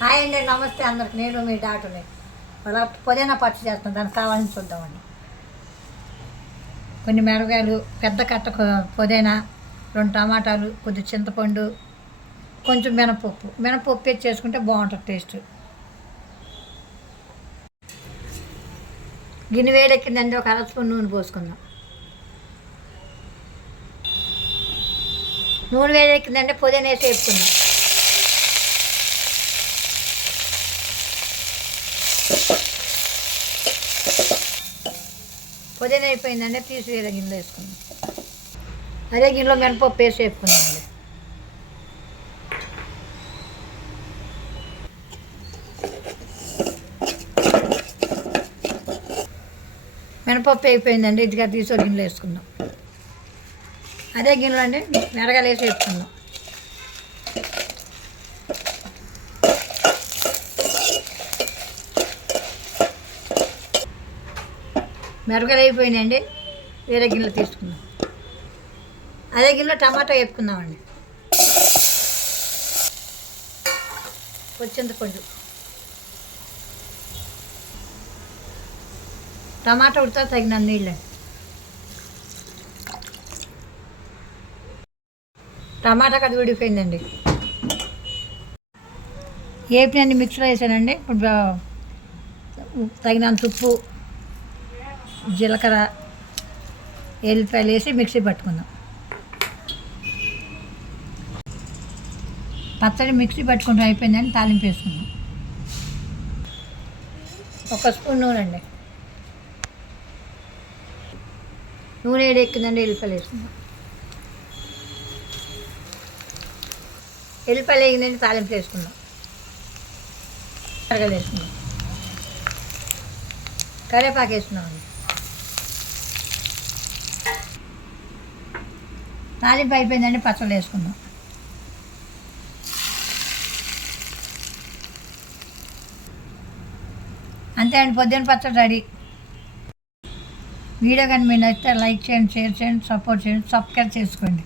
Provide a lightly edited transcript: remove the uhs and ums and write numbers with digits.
Hi అండి, నమస్తే అందరికి. నేను మీ డాక్టర్ని. అలా పుదీనా పచ్చి చేస్తాను, దానికి కావాలని చూద్దామండి. కొన్ని మిరపకాయలు, పెద్ద కట్ట పుదీనా, 2 టమాటాలు, కొద్ది చింతపండు, కొంచెం మినపప్పు వేసి చేసుకుంటే బాగుంటుంది టేస్ట్. గిన్నె వేడెక్కిందండి, ఒక 1/2 స్పూన్ నూనె పోసుకుందాం. నూనె వేడెక్కిందంటే పుదీనా వేసి వేసుకుందాం. పుదీనా అయిపోయిందంటే తీసి వేరే గిన్నెలో వేసుకుందాం. అదే గిన్నెలో మినపప్పు వేసి వేసుకుందామండి. మినపప్పు అయిపోయిందండి, ఇదిగా తీసి గిన్నెలో వేసుకుందాం. అదే గిన్నెలో అండి మిరగాయలు వేసి వేసుకుందాం. మిరగాయలు అయిపోయినాయండి, వేరే గిన్నెలో తీసుకుందాం. అదే గిన్నెలో టమాటా వేపుకుందామండి. చింతపండు, టమాటా ఉడితే తగిన నీళ్ళండి. టమాటా అది ఉడిపోయిందండి. ఏపినన్ని మిక్సీలో వేసానండి. ఇప్పుడు తగినంత ఉప్పు, జీలకర్ర, ఎల్లిపాయలు వేసి మిక్సీ పట్టుకుందాం. పచ్చడి మిక్సీ పట్టుకుంటాం అయిపోయిందని తాలింపు వేసుకుందాం. 1 స్పూన్ నూనె అండి. నూనె వేడెక్కిందండి, ఎల్లిపాయలు వేసుకుందాం. ఎల్లిపాయలు వేగిందండి, తాలింపు వేసుకుందాం. కరగలు వేసుకుందాం. కరివేపాకు వేసుకున్నామండి. తాలింపు అయిపోయిందండి, పచ్చళ్ళు వేసుకుందాం. అంతే అండి, పొద్దున్న పచ్చడి రెడీ. వీడియో కానీ మీరు నచ్చితే లైక్ చేయండి, షేర్ చేయండి, సపోర్ట్ చేయండి, సబ్స్క్రైబ్ చేసుకోండి.